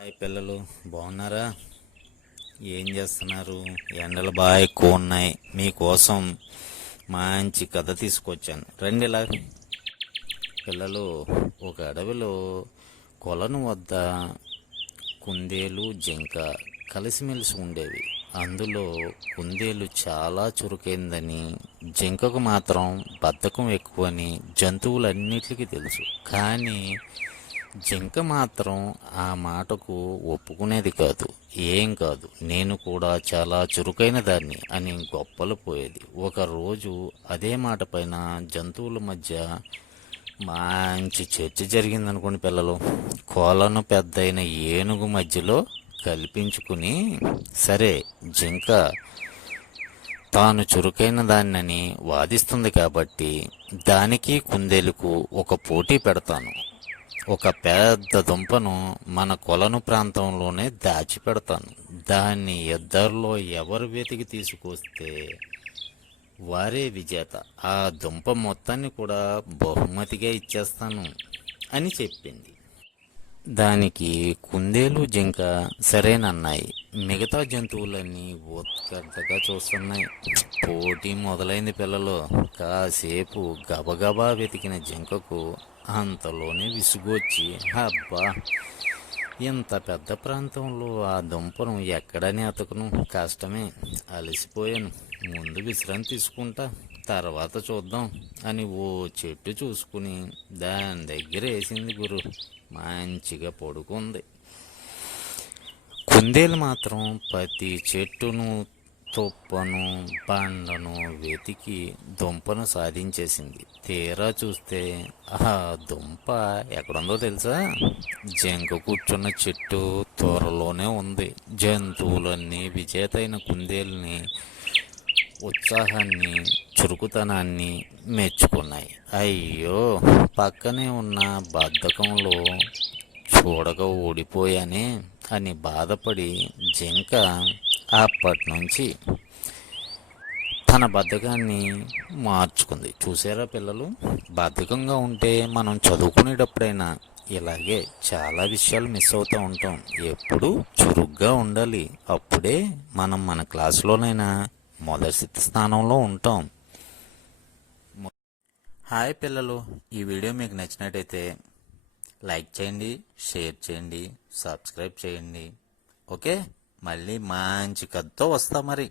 Hi పిల్లలు బాగున్నారా? ఏం చేస్తున్నారు? ఎండలు బాగా ఎక్కువ ఉన్నాయి. మీకోసం మంచి కథ తీసుకొచ్చాను. రండి ఇలా. పిల్లలు ఒక అడవిలో కొలను వద్ద కుందేలు జింక కలిసిమెలిసి ఉండేవి. అందులో కుందేలు చాలా చురుకైందని జింకకు మాత్రం బద్ధకం ఎక్కువని జంతువులన్నిటికీ తెలుసు. కానీ జింక మాత్రం ఆ మాటకు ఒప్పుకునేది కాదు ఏం కాదు. నేను కూడా చాలా చురుకైన దాన్ని అని గొప్పలు పోయేది. ఒకరోజు అదే మాట పైన జంతువుల మధ్య మంచి చర్చ జరిగిందనుకోండి పిల్లలు. కోలను పెద్దయిన ఏనుగు మధ్యలో కల్పించుకుని సరే జింక తాను చురుకైన దాన్నని వాదిస్తుంది కాబట్టి దానికి కుందేలుకు ఒక పోటీ పెడతాను. ఒక పెద్ద దుంపను మన కొలను ప్రాంతంలోనే దాచిపెడతాను. దాన్ని ఇద్దరిలో ఎవరు వెతికి తీసుకొస్తే వారే విజేత. ఆ దుంప మొత్తాన్ని కూడా బహుమతిగా ఇచ్చేస్తాను అని చెప్పింది. దానికి కుందేలు జింక సరేనన్నాయి మిగతా జంతువులన్నీ ఉత్కంఠగా చూస్తున్నాయి. పోటీ మొదలైంది పిల్లలు. కాసేపు గబగబా వెతికిన జింకకు అంతలోనే విసుగొచ్చి అబ్బా! ఇంత పెద్ద ప్రాంతంలో ఆ దుంపను ఎక్కడని అతకను? కష్టమే. అలసిపోయాను. ముందు విశ్రాంతి తీసుకుంటా తర్వాత చూద్దాం అని ఓ చెట్టు చూసుకుని దాని దగ్గర వేసింది గురు. మంచిగా పడుకుంది. కుందేలు మాత్రం ప్రతి చెట్టును తుప్పను బండను వెతికి దుంపను సాధించేసింది. తీరా చూస్తే ఆ దుంప ఎక్కడుందో తెలుసా? జింక కూర్చున్న చెట్టు త్వరలోనే ఉంది. జంతువులన్నీ విజేతైన కుందేలుని ఉత్సాహాన్ని చురుకుతనాన్ని మెచ్చుకున్నాయి. అయ్యో పక్కనే ఉన్న బద్ధకంలో చూడక ఓడిపోయానే. అని బాధపడి జింక అప్పటి నుంచి తన బద్ధకాన్ని మార్చుకుంది. చూసారా పిల్లలు? బద్ధకంగా ఉంటే మనం చదువుకునేటప్పుడైనా ఇలాగే చాలా విషయాలు మిస్ అవుతూ ఉంటాం. ఎప్పుడు చురుగ్గా ఉండాలి. అప్పుడే మనం మన క్లాసులోనైనా మొదటి స్థానంలో ఉంటాం. హాయ్ పిల్లలు. ఈ వీడియో మీకు నచ్చినట్టయితే లైక్ చేయండి షేర్ చేయండి సబ్స్క్రైబ్ చేయండి. ఓకే? మళ్ళీ మంచి కథతో వస్తా మరి.